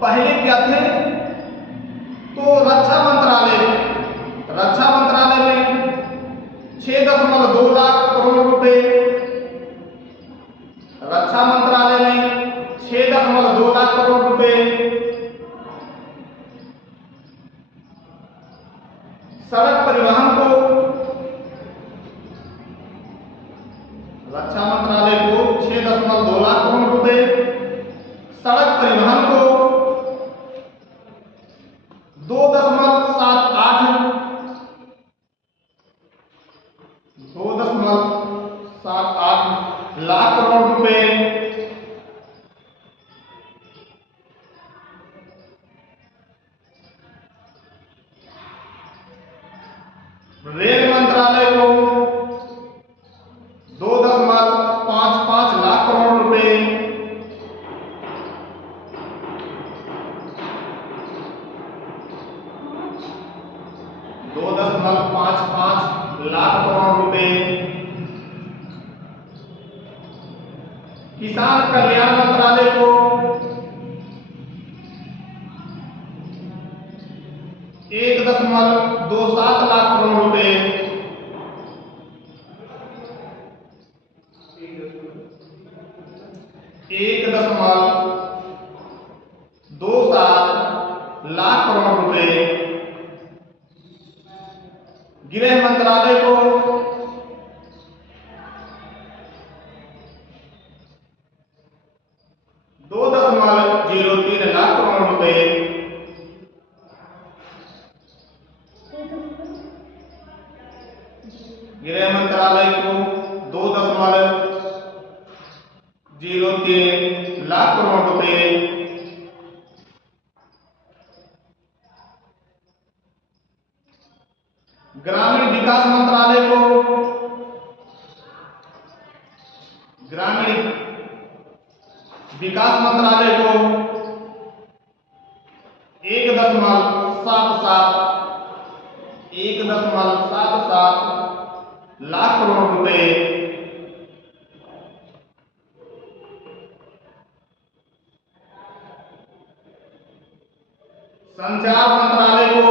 पहले क्या थे, तो रक्षा मंत्रालय में 6.2 लाख करोड़ रुपए, रक्षा मंत्रालय में 6.2 लाख करोड़ रुपए, सड़क परिवहन को, रक्षा मंत्रालय को 6.2 लाख करोड़ रुपए, सड़क परिवहन को 2.78 लाख करोड़ रुपए, रेल मंत्रालय को 2.55 लाख करोड़ रुपए, किसान कल्याण मंत्रालय को 1.27 लाख करोड़ रुपए, 1.27 लाख करोड़ रुपए गृह मंत्रालय को 2.03 लाख करोड़ रुपए गृह मंत्रालय को 2.03 लाख करोड़ रुपए ग्रामीण विकास मंत्रालय को 1.77 लाख करोड़ रुपए संचार मंत्रालय को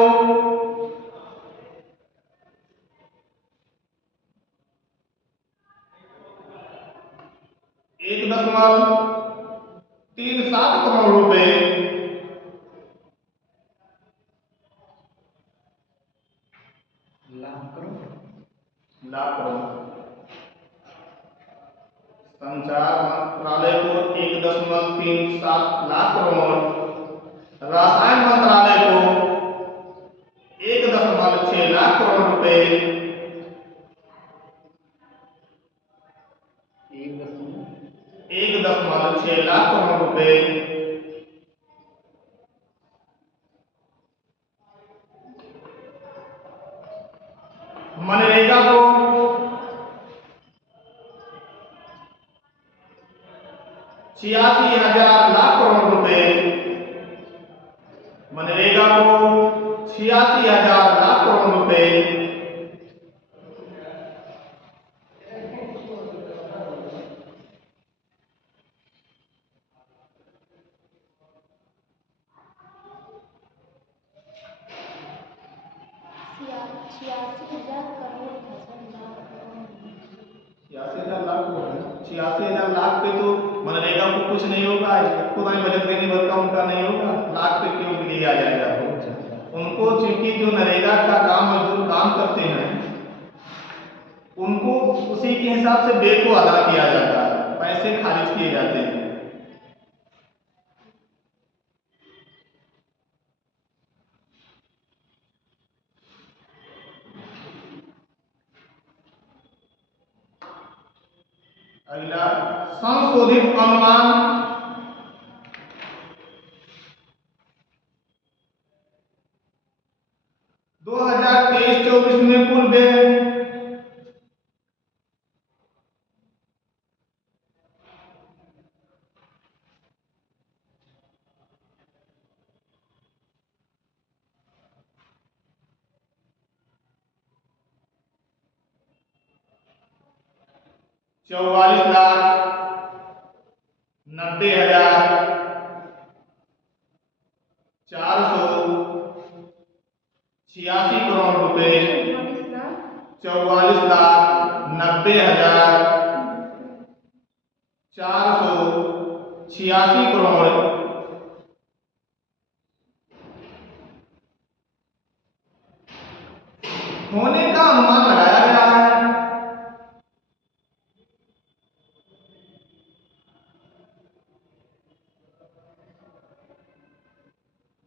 1.37 करोड़ रुपए लाख करोड़ संचार मंत्रालय को 1.37 लाख करोड़ रसायन मंत्रालय को 1.6 लाख करोड़ रुपए 1.6 लाख करोड़ रुपए मनरेगा को 86,000 लाख करोड़ रुपए मनरेगा को 86,000 लाख करोड़ रुपए छियासी हजार लाख पे तो मनरेगा को कुछ नहीं होगा, इसको नहीं बजट देने भर का उनका नहीं होगा, लाख पे क्यों दिया जाएगा उनको? चूंकि जो नरेगा का काम मजदूर काम करते हैं उनको उसी के हिसाब से बे को अदा किया जाता है, पैसे खारिज किए जाते हैं। अगला संशोधित अनुमान 2023-24 में कुल व्यय 44,90,486 करोड़ रुपए 44,90,486 करोड़ होने का अनुमान लगाया गया है।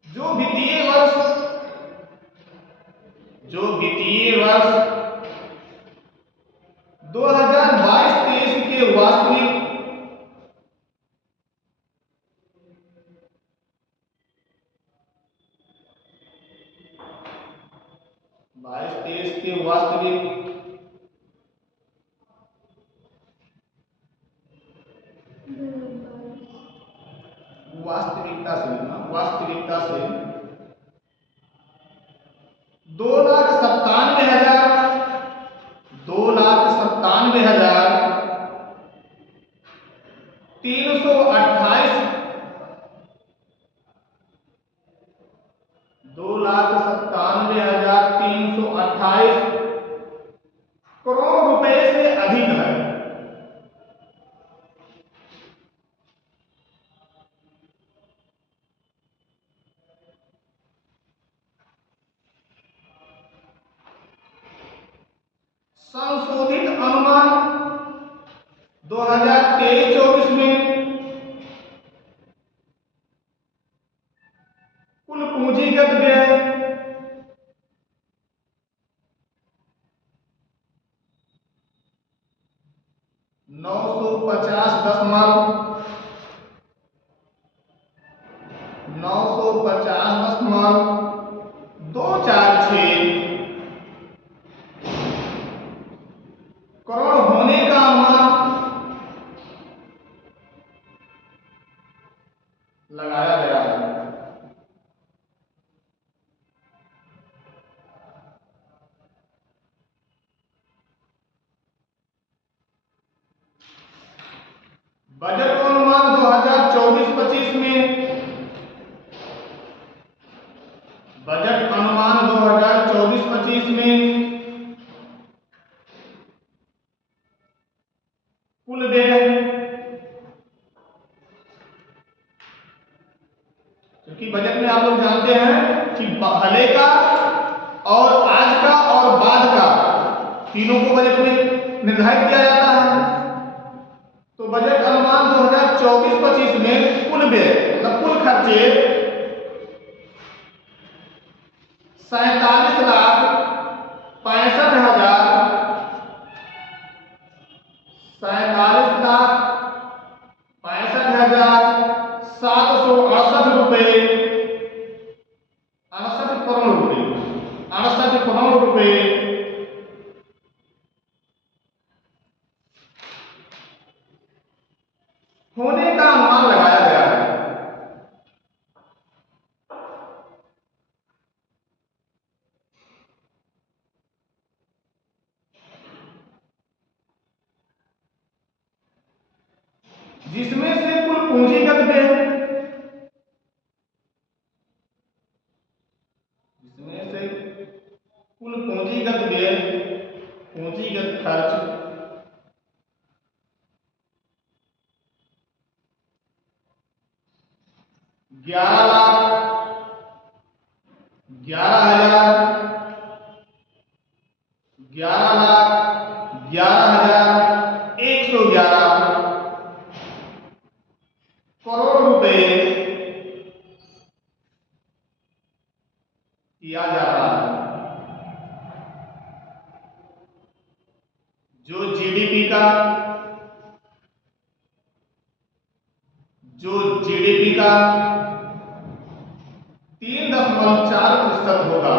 जो वित्तीय वर्ष 2022-23 के वास्तविक वास्तविकता से 2,97,328 करोड़ रुपए से अधिक है। 2023-24 में कुल पूंजीगत व्यय 950.246 करोड़ होने का अनुमान लगाया गया है। बजट अनुमान 2024-25 में बजट अनुमान 2024-25 में कुल व्यय, क्योंकि बजट में आप लोग जानते हैं कि पहले का और आज का और बाद का तीनों को बजट में निर्धारित किया जाता है। तो बजट अनुमान 2024-25 में कुल व्यय मतलब कुल खर्चे 47,65,768 रुपए 68 करोड़ रुपए होने का अनुमान लगाया गया है। जिसमें से कुल पूंजीगत व्यय, पूंजीगत खर्च 11,11,11,111 करोड़ रुपए किया जा रहा है। जो जीडीपी का 3.4% होगा,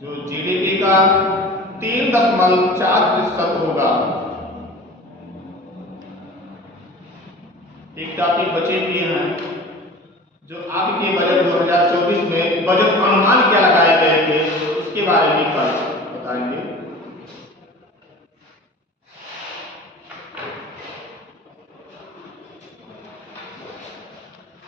जो जीडीपी का 3.4% होगा। एक टॉपिक बचे हुए हैं जो आपके बजट 2024 में बजट अनुमान क्या लगाए गए थे, तो उसके बारे में कल बताएंगे।